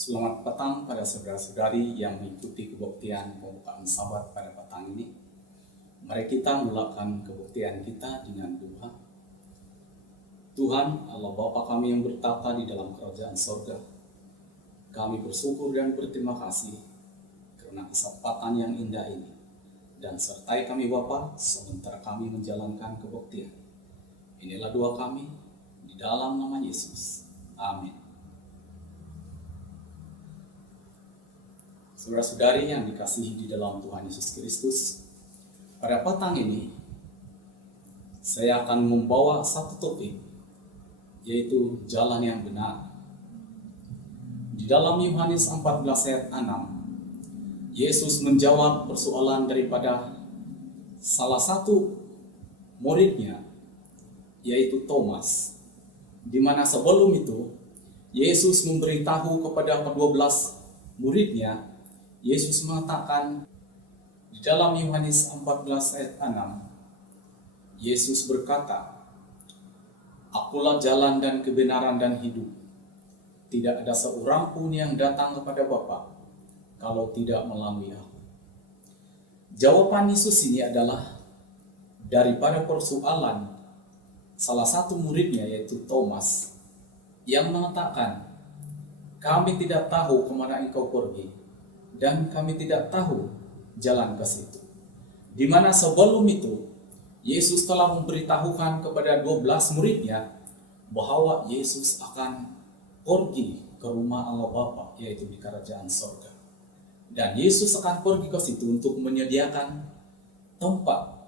Selamat petang pada saudara-saudari yang mengikuti kebaktian pembukaan Sabat pada petang ini. Mari kita mulakan kebaktian kita dengan doa. Tuhan Allah Bapa kami yang bertata di dalam kerajaan sorga, kami bersyukur dan berterima kasih karena kesempatan yang indah ini. Dan sertai kami Bapa sementara kami menjalankan kebaktian. Inilah doa kami di dalam nama Yesus. Amin. Saudara-saudari yang dikasihi di dalam Tuhan Yesus Kristus, pada petang ini saya akan membawa satu topik, yaitu jalan yang benar. Di dalam Yohanes 14 ayat 6, Yesus menjawab persoalan daripada salah satu muridnya, yaitu Thomas, di mana sebelum itu Yesus memberitahu kepada ke-12 muridnya. Yesus mengatakan di dalam Yohanes 14 ayat 6, Yesus berkata, "Akulah jalan dan kebenaran dan hidup. Tidak ada seorang pun yang datang kepada Bapa kalau tidak melalui Aku." Jawaban Yesus ini adalah daripada persoalan salah satu muridnya, yaitu Thomas, yang mengatakan, "Kami tidak tahu kemana Engkau pergi, dan kami tidak tahu jalan ke situ." Di mana sebelum itu Yesus telah memberitahukan kepada 12 muridnya bahwa Yesus akan pergi ke rumah Allah Bapa, yaitu di kerajaan sorga. Dan Yesus akan pergi ke situ untuk menyediakan tempat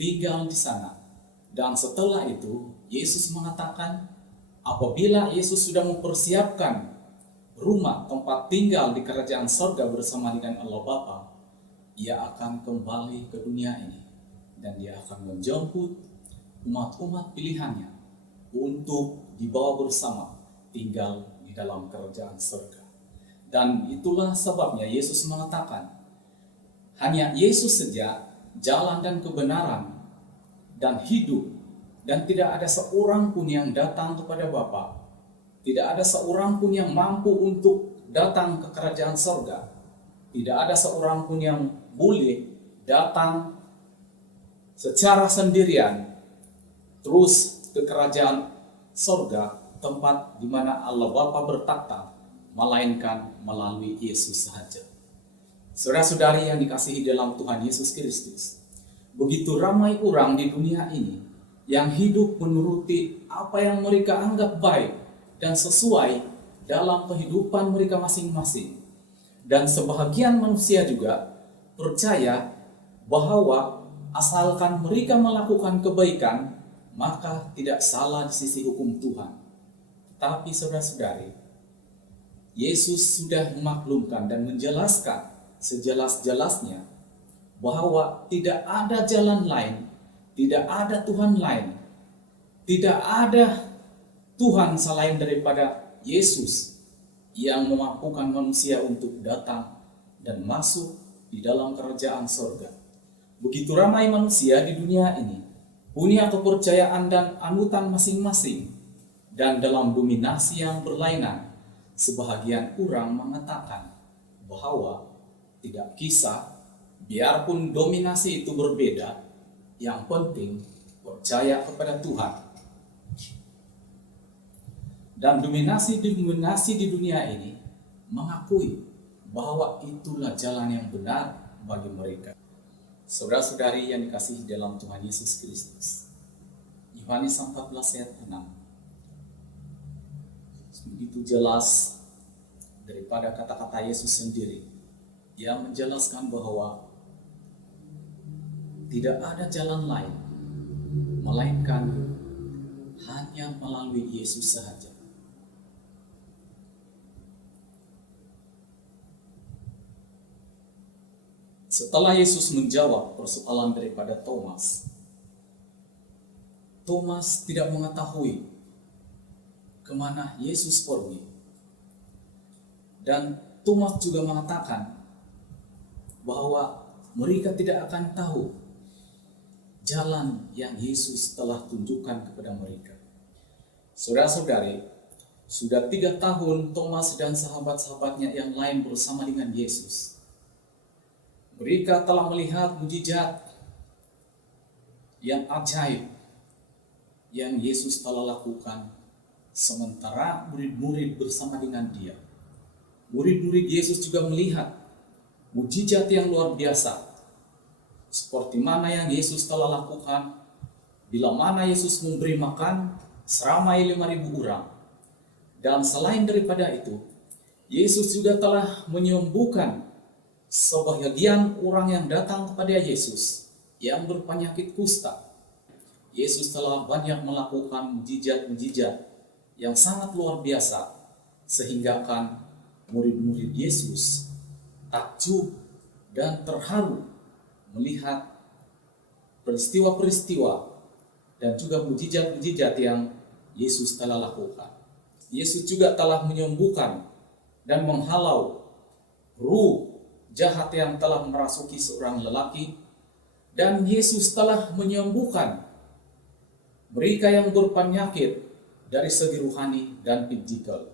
tinggal di sana. Dan setelah itu Yesus mengatakan apabila Yesus sudah mempersiapkan rumah tempat tinggal di kerajaan sorga bersama dengan Allah Bapa, Ia akan kembali ke dunia ini dan Dia akan menjemput umat-umat pilihannya untuk dibawa bersama tinggal di dalam kerajaan sorga. Dan itulah sebabnya Yesus mengatakan hanya Yesus saja jalan dan kebenaran dan hidup, dan tidak ada seorang pun yang datang kepada Bapa. Tidak ada seorang pun yang mampu untuk datang ke kerajaan sorga. Tidak ada seorang pun yang boleh datang secara sendirian terus ke kerajaan sorga, tempat di mana Allah Bapa bertata, melainkan melalui Yesus sahaja. Saudara-saudari yang dikasihi dalam Tuhan Yesus Kristus, begitu ramai orang di dunia ini yang hidup menuruti apa yang mereka anggap baik dan sesuai dalam kehidupan mereka masing-masing. Dan sebahagian manusia juga percaya bahwa asalkan mereka melakukan kebaikan, maka tidak salah di sisi hukum Tuhan. Tapi saudara-saudari, Yesus sudah memaklumkan dan menjelaskan sejelas-jelasnya bahwa tidak ada jalan lain, tidak ada Tuhan lain, tidak ada Tuhan selain daripada Yesus yang memampukan manusia untuk datang dan masuk di dalam kerajaan sorga. Begitu ramai manusia di dunia ini punya kepercayaan dan anutan masing-masing, dan dalam dominasi yang berlainan, sebahagian orang mengatakan bahwa tidak kisah, biarpun dominasi itu berbeda, yang penting percaya kepada Tuhan. Dan dominasi di dunia ini mengakui bahwa itulah jalan yang benar bagi mereka. Saudara-saudari yang dikasihi dalam Tuhan Yesus Kristus, Yohanes 14 ayat 6 begitu jelas daripada kata-kata Yesus sendiri yang menjelaskan bahwa tidak ada jalan lain melainkan hanya melalui Yesus sahaja. Setelah Yesus menjawab persoalan daripada Thomas, Thomas tidak mengetahui kemana Yesus pergi. Dan Thomas juga mengatakan bahwa mereka tidak akan tahu jalan yang Yesus telah tunjukkan kepada mereka. Saudara-saudari, Sudah 3 tahun Thomas dan sahabat-sahabatnya yang lain bersama dengan Yesus. Mereka telah melihat mujizat yang ajaib yang Yesus telah lakukan, sementara murid-murid bersama dengan dia. Murid-murid Yesus juga melihat mujizat yang luar biasa, seperti mana yang Yesus telah lakukan, bila mana Yesus memberi makan seramai 5.000 orang. Dan selain daripada itu, Yesus juga telah menyembuhkan sebahagian orang yang datang kepada Yesus yang berpenyakit kusta. Yesus telah banyak melakukan mujizat-mujizat yang sangat luar biasa, sehingga kan murid-murid Yesus takjub dan terharu melihat peristiwa-peristiwa dan juga mujizat-mujizat yang Yesus telah lakukan. Yesus juga telah menyembuhkan dan menghalau ruh jahat yang telah merasuki seorang lelaki, dan Yesus telah menyembuhkan mereka yang berpenyakit dari segi rohani dan fisikal.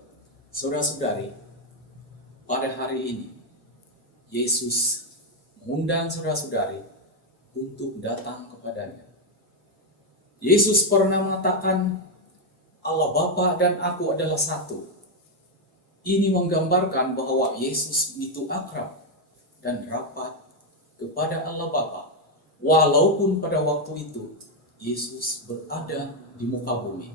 Saudara-saudari, pada hari ini Yesus mengundang saudara-saudari untuk datang kepadanya. Yesus pernah mengatakan, Allah Bapa dan aku adalah satu. Ini menggambarkan bahwa Yesus itu akrab dan rapat kepada Allah Bapa, walaupun pada waktu itu Yesus berada di muka bumi.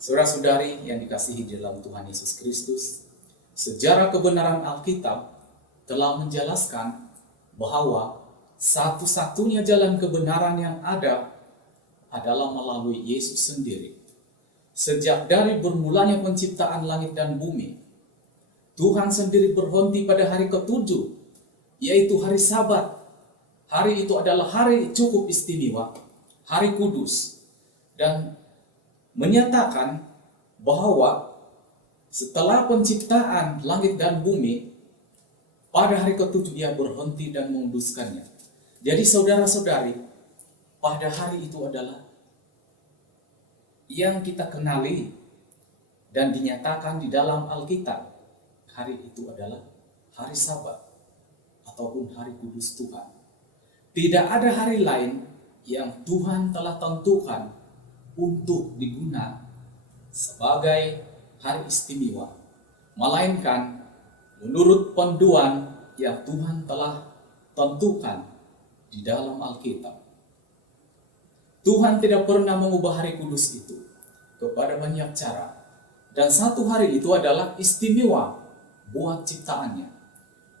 Saudara-saudari yang dikasihi dalam Tuhan Yesus Kristus, sejarah kebenaran Alkitab telah menjelaskan bahwa satu-satunya jalan kebenaran yang ada adalah melalui Yesus sendiri. Sejak dari bermulanya penciptaan langit dan bumi, Tuhan sendiri berhenti pada hari ke-7, yaitu hari Sabat. Hari itu adalah hari cukup istimewa, hari kudus, dan menyatakan bahwa setelah penciptaan langit dan bumi, pada hari ke-7 ia berhenti dan menguduskannya. Jadi saudara-saudari, pada hari itu adalah yang kita kenali dan dinyatakan di dalam Alkitab. Hari itu adalah hari Sabat ataupun hari kudus Tuhan. Tidak ada hari lain yang Tuhan telah tentukan untuk digunakan sebagai hari istimewa, melainkan menurut panduan yang Tuhan telah tentukan di dalam Alkitab. Tuhan tidak pernah mengubah hari kudus itu kepada banyak cara, dan satu hari itu adalah istimewa buat ciptaannya.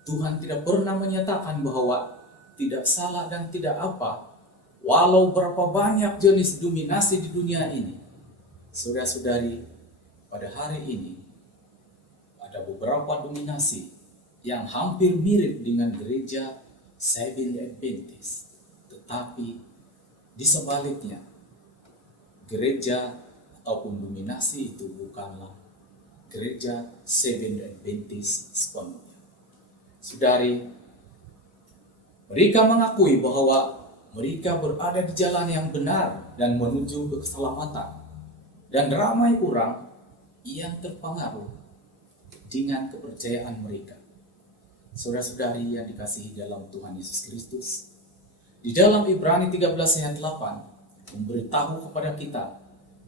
Tuhan tidak pernah menyatakan bahwa tidak salah dan tidak apa, walau berapa banyak jenis dominasi di dunia ini. Saudara-saudari, pada hari ini ada beberapa dominasi yang hampir mirip dengan gereja Seventh Adventist, tetapi di sebaliknya, gereja ataupun dominasi itu bukanlah gereja Seventh Adventist sepenuhnya. Saudari, mereka mengakui bahwa mereka berada di jalan yang benar dan menuju ke keselamatan, dan ramai orang yang terpengaruh dengan kepercayaan mereka. Saudara-saudari yang dikasihi dalam Tuhan Yesus Kristus, di dalam Ibrani 13 ayat 8 memberitahu kepada kita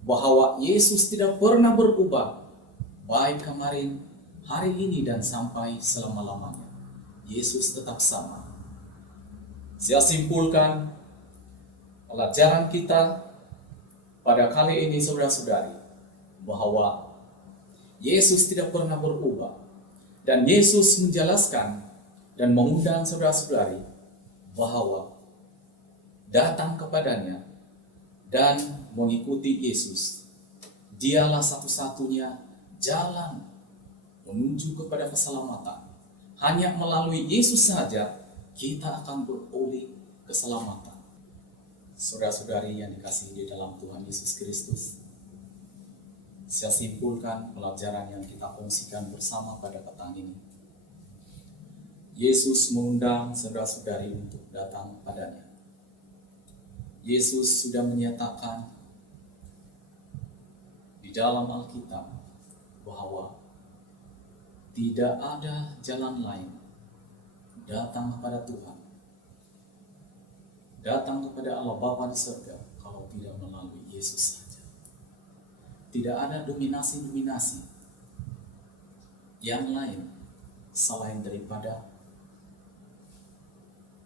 bahwa Yesus tidak pernah berubah, baik kemarin, hari ini, dan sampai selama-lamanya. Yesus tetap sama. Saya simpulkan pelajaran kita pada kali ini, saudara-saudari, bahwa Yesus tidak pernah berubah, dan Yesus menjelaskan dan mengundang saudara-saudari bahwa datang kepadanya dan mengikuti Yesus. Dialah satu-satunya jalan menuju kepada keselamatan. Hanya melalui Yesus saja kita akan beroleh keselamatan. Saudara-saudari yang dikasihi di dalam Tuhan Yesus Kristus, saya simpulkan pelajaran yang kita kongsikan bersama pada petang ini. Yesus mengundang saudara-saudari untuk datang padanya. Yesus sudah menyatakan di dalam Alkitab bahwa tidak ada jalan lain datang kepada Tuhan, datang kepada Allah Bapa di surga kalau tidak melalui Yesus saja. Tidak ada dominasi-dominasi yang lain selain daripada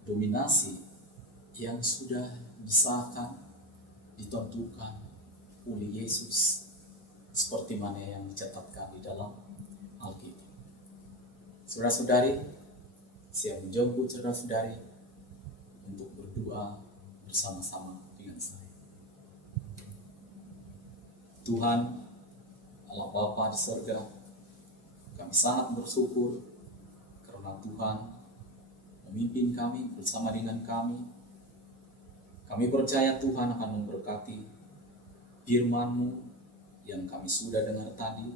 dominasi yang sudah disahkan, ditentukan oleh Yesus, seperti mana yang dicatatkan di dalam Alkitab. Saudara-saudari, saya menjemput saudara-saudari untuk berdoa bersama-sama dengan saya. Tuhan, Allah Bapa di surga, kami sangat bersyukur karena Tuhan memimpin kami bersama dengan kami. Kami percaya Tuhan akan memberkati firman-Mu yang kami sudah dengar tadi,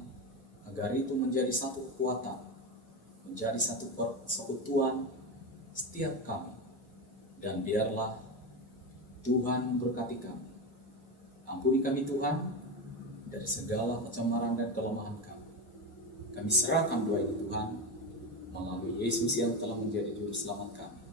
agar itu menjadi satu kekuatan, menjadi satu persekutuan setiap kami. Dan biarlah Tuhan memberkati kami. Ampuni kami Tuhan dari segala kecemaran dan kelemahan kami. Kami serahkan doa ini Tuhan melalui Yesus yang telah menjadi juru selamat kami.